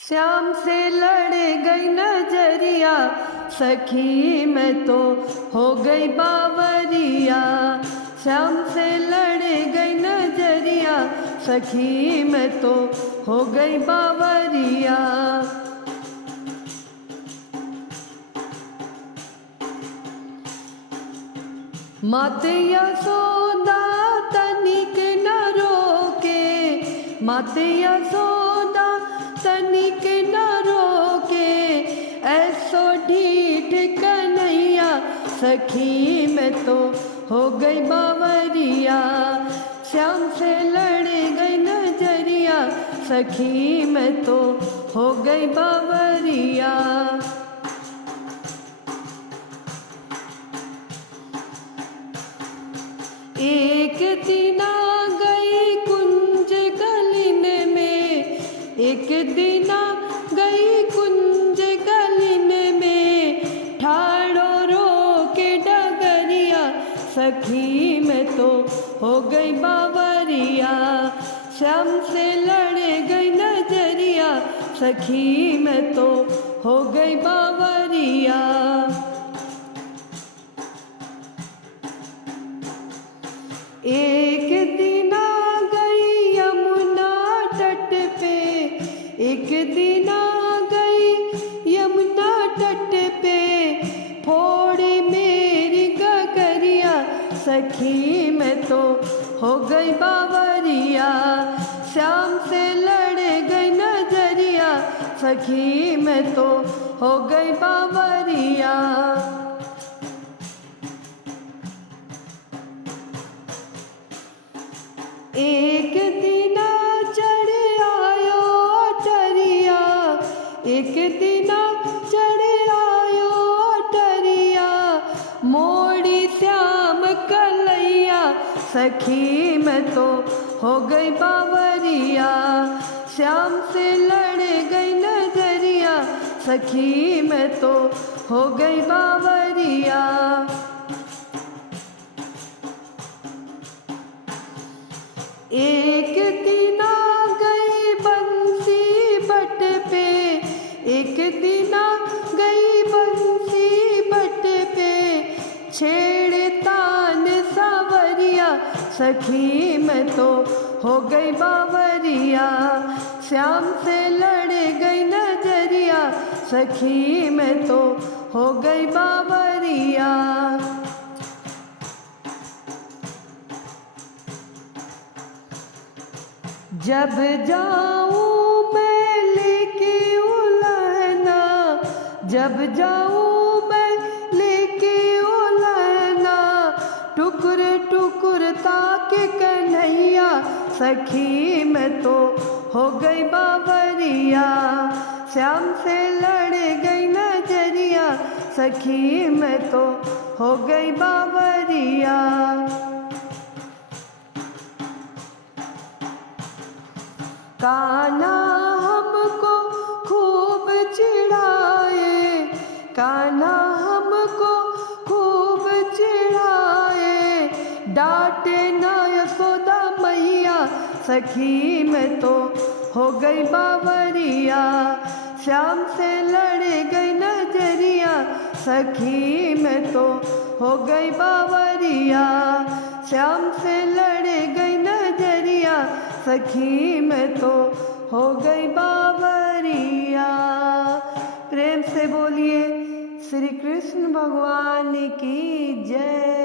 श्याम से लड़ गई नजरिया, सखी मैं तो हो गई बावरिया। श्याम से लड़ गई नजरिया, सखी मैं तो हो गई बावरिया। माते यशोदा तनिक न रोके, माते यशोदा तनिक न रोके, ऐसो ढीठ कन्हैया, सखी मैं तो हो गई बावरिया। श्याम से लड़ गई नजरिया, सखी मैं तो हो गई बावरिया। एक दिना गई कुंज गलिन में, एक दिना गई कुंज गलिन में, ठाड़ो रो के डगरिया, सखी मैं तो हो गई बावरिया। श्याम से लड़ गई नजरिया, सखी मैं तो हो गई बावरिया। एक दिना गई यमुना तट पे, एक दिना गई यमुना तट पे, फोड़ी मेरी गगरिया, सखी मैं तो हो गई बावरिया। श्याम से लड़ गई नजरिया, सखी मैं तो हो गई बावरिया। एक दिना चढ़ आयो अटरिया, एक दिना चढ़ आयो अटरिया, मोड़ी श्याम कलैया, सखी मैं तो हो गई बावरिया। श्याम से लड़ गई नजरिया, सखी मैं तो हो गई बावरिया। एक दिना गई बंसी बट पे, एक दिना गई बंसी बट पे, छेड़े तान सावरिया, सखी मैं तो हो गई बावरिया। श्याम से लड़ गई नजरिया, सखी मैं तो हो गई बावरिया। जब जाऊं मैं लेके उलहना, जब जाऊं मैं लेके उलहना, टुकुर टुकुर ताके कन्हैया, सखी मैं तो हो गई बावरिया। श्याम से लड़ गई नजरिया, सखी मैं तो हो गई बावरिया। कान्हा हमको खूब चिढ़ाए, कान्हा हमको खूब चिढ़ाए, डांटे ना यशोदा मैया, सखी मैं तो हो गई बावरिया। श्याम से लड़ गई नजरिया, सखी मैं तो हो गई बावरिया। श्याम से लड़ गई नजरिया, सखी मैं तो हो गई बावरिया। प्रेम से बोलिए श्री कृष्ण भगवान की जय।